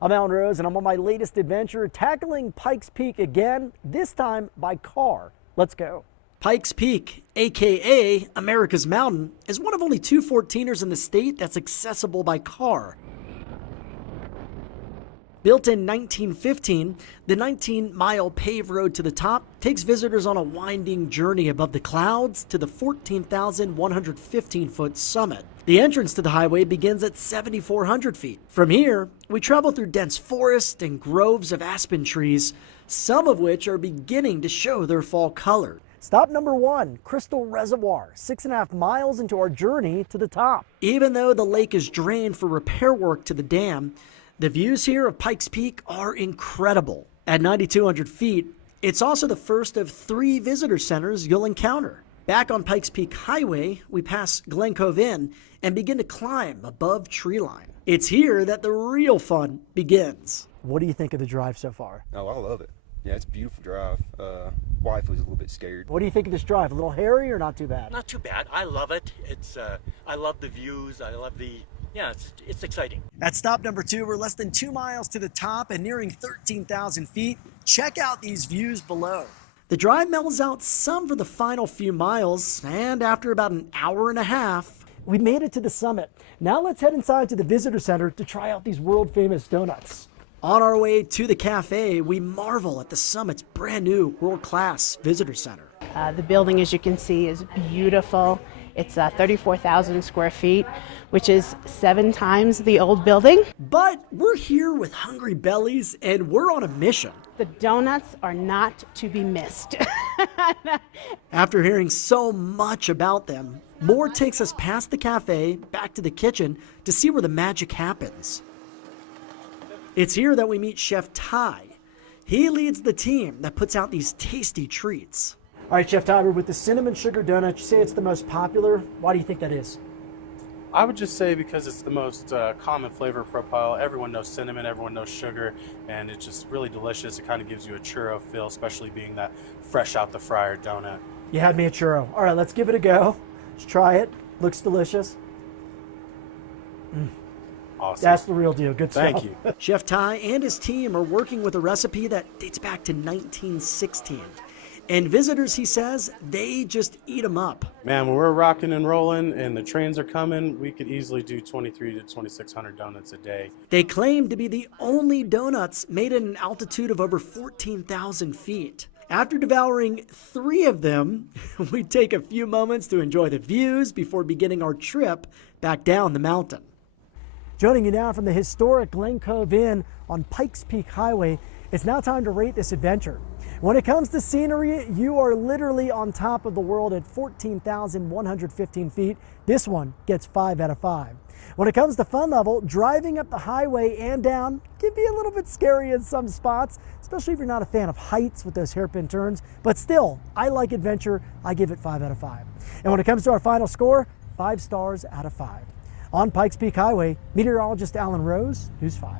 I'm Alan Rose, and I'm on my latest adventure, tackling Pikes Peak again, this time by car. Let's go. Pikes Peak, aka America's Mountain, is one of only two 14ers in the state that's accessible by car. Built in 1915, the 19-mile paved road to the top takes visitors on a winding journey above the clouds to the 14,115-foot summit. The entrance to the highway begins at 7,400 feet. From here, we travel through dense forest and groves of aspen trees, some of which are beginning to show their fall color. Stop number 1, Crystal Reservoir, 6.5 miles into our journey to the top. Even though the lake is drained for repair work to the dam, the views here of Pikes Peak are incredible. At 9,200 feet, it's also the first of 3 visitor centers you'll encounter. Back on Pikes Peak Highway, we pass Glen Cove Inn and begin to climb above tree line. It's here that the real fun begins. What do you think of the drive so far? Oh, I love it. Yeah, it's a beautiful drive. Wife was a little bit scared. What do you think of this drive? A little hairy or not too bad? Not too bad. I love it. I love the views. I love it's exciting. At stop number 2, we're less than 2 miles to the top and nearing 13,000 feet. Check out these views below. The drive mellows out some for the final few miles, and after about an hour and a half, we made it to the summit. Now let's head inside to the visitor center to try out these world-famous donuts. On our way to the cafe, we marvel at the summit's brand new world-class visitor center. The building, as you can see, is beautiful. It's 34,000 square feet, which is 7 times the old building. But we're here with hungry bellies, and we're on a mission. The donuts are not to be missed. After hearing so much about them, more takes us past the cafe, back to the kitchen, to see where the magic happens. It's here that we meet Chef Ty. He leads the team that puts out these tasty treats. All right, Chef Ty, we're with the cinnamon sugar donut. You say it's the most popular. Why do you think that is? I would just say because it's the most common flavor profile. Everyone knows cinnamon, everyone knows sugar, and it's just really delicious. It kind of gives you a churro feel, especially being that fresh out the fryer donut. You had me at churro. All right, let's give it a go. Let's try it. Looks delicious. Awesome. That's the real deal. Good stuff. Thank you. Chef Ty and his team are working with a recipe that dates back to 1916. And visitors, he says, they just eat them up. Man, when we're rocking and rolling and the trains are coming, we could easily do 2,300 to 2,600 donuts a day. They claim to be the only donuts made at an altitude of over 14,000 feet. After devouring 3 of them, we take a few moments to enjoy the views before beginning our trip back down the mountain. Joining you now from the historic Glen Cove Inn on Pikes Peak Highway, it's now time to rate this adventure. When it comes to scenery, you are literally on top of the world at 14,115 feet. This one gets 5 out of 5. When it comes to fun level, driving up the highway and down can be a little bit scary in some spots, especially if you're not a fan of heights with those hairpin turns. But still, I like adventure. I give it 5 out of 5. And when it comes to our final score, 5 stars out of 5. On Pikes Peak Highway, meteorologist Alan Rose, News 5.